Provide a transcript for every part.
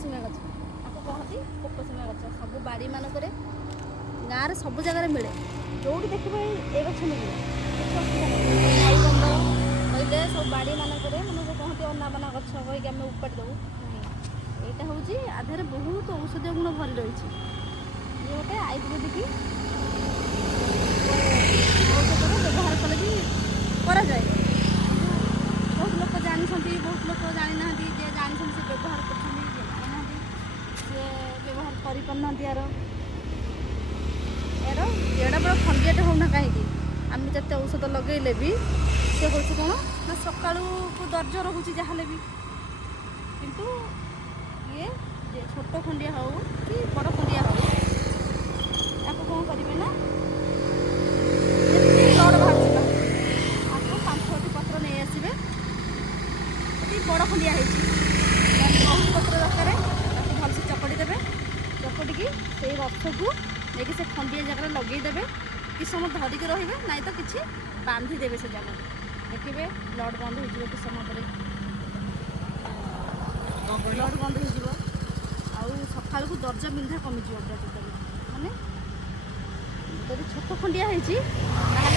पोकसीमा गछ आपको कहती पोकसीमा गछ सब बाड़ी मानक गाँव में सब जगह मिले जो देखिए ये गछ मिले नईगंध कहले सब बाड़ी मानक मैंने जो कहते अनाबना गछ कहीकि आम उपाड़ी देवु यहाँ हूँ आधार बहुत औषधीय गुण भरी रही ये गोटे आयुर्वेदिक औषधर व्यवहार कले भी करा जाए बहुत लोग जानी बहुत लोग जानी ना जे जानी से व्यवहार कर व्यवहार कर यार यार एड़ा बड़ा खंडियाटे होना कहीं आम जिते औषध लगेले भी सी हूँ कौन ना सका दर्ज रोचे जहाँ भी किंतु ये छोट खंडिया हो कि बड़ खंडिया हो या कौन करेंगे ना ब्लड बाहर आपको 5-6टी पत्र नहीं आसवे बड़ खंडिया बहुत पत्र दरकार भलसे चकड़ी देवे चकटिकी से रस को लेकिन से खंडिया जगह लगेदेवे कि समय धरिकी रे ना तो किसी बांधिदेवे से जगह देखिए ब्लड बंद हो कि समय पर ब्लड बंद हो सका दर्ज बिंधा कमिज माने जब छोट खंडिया होती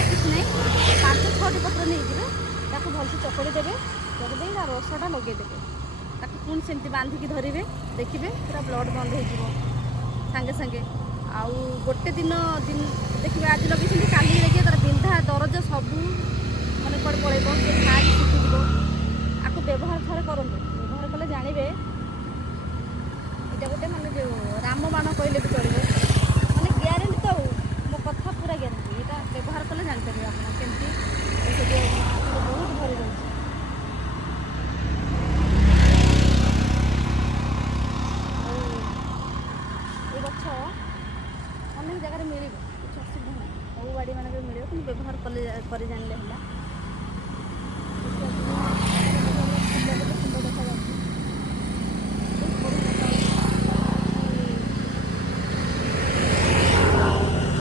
किसी ना 5-6टी पत्र नहीं जाए भलसे चकड़ी देवे चकड़ी रसटा लगेदेवे पुणी सेमती बांधिकी धरवे देखिए पूरा ब्लड बंद हो सांगे सांगे आउ गोटे दिन देखिए आज लगे काली देखिए तार बिंधा दरज सबू मैंने कौन पड़ेब किए खाई शुखीज आपको व्यवहार थे करूँ व्यवहार कले जानवे यहाँ गोटे मानने जो रामबाण कहले भी चलो मैंने ग्यारंटी तो मो कथा पूरा ग्यारंटी यहाँ व्यवहार कले जापर आप केमती बहुत भरी रही गछ अनेक जगह मिल कुछ असुविधा ना सब बाड़ी मानक मिले कि व्यवहार कर जाने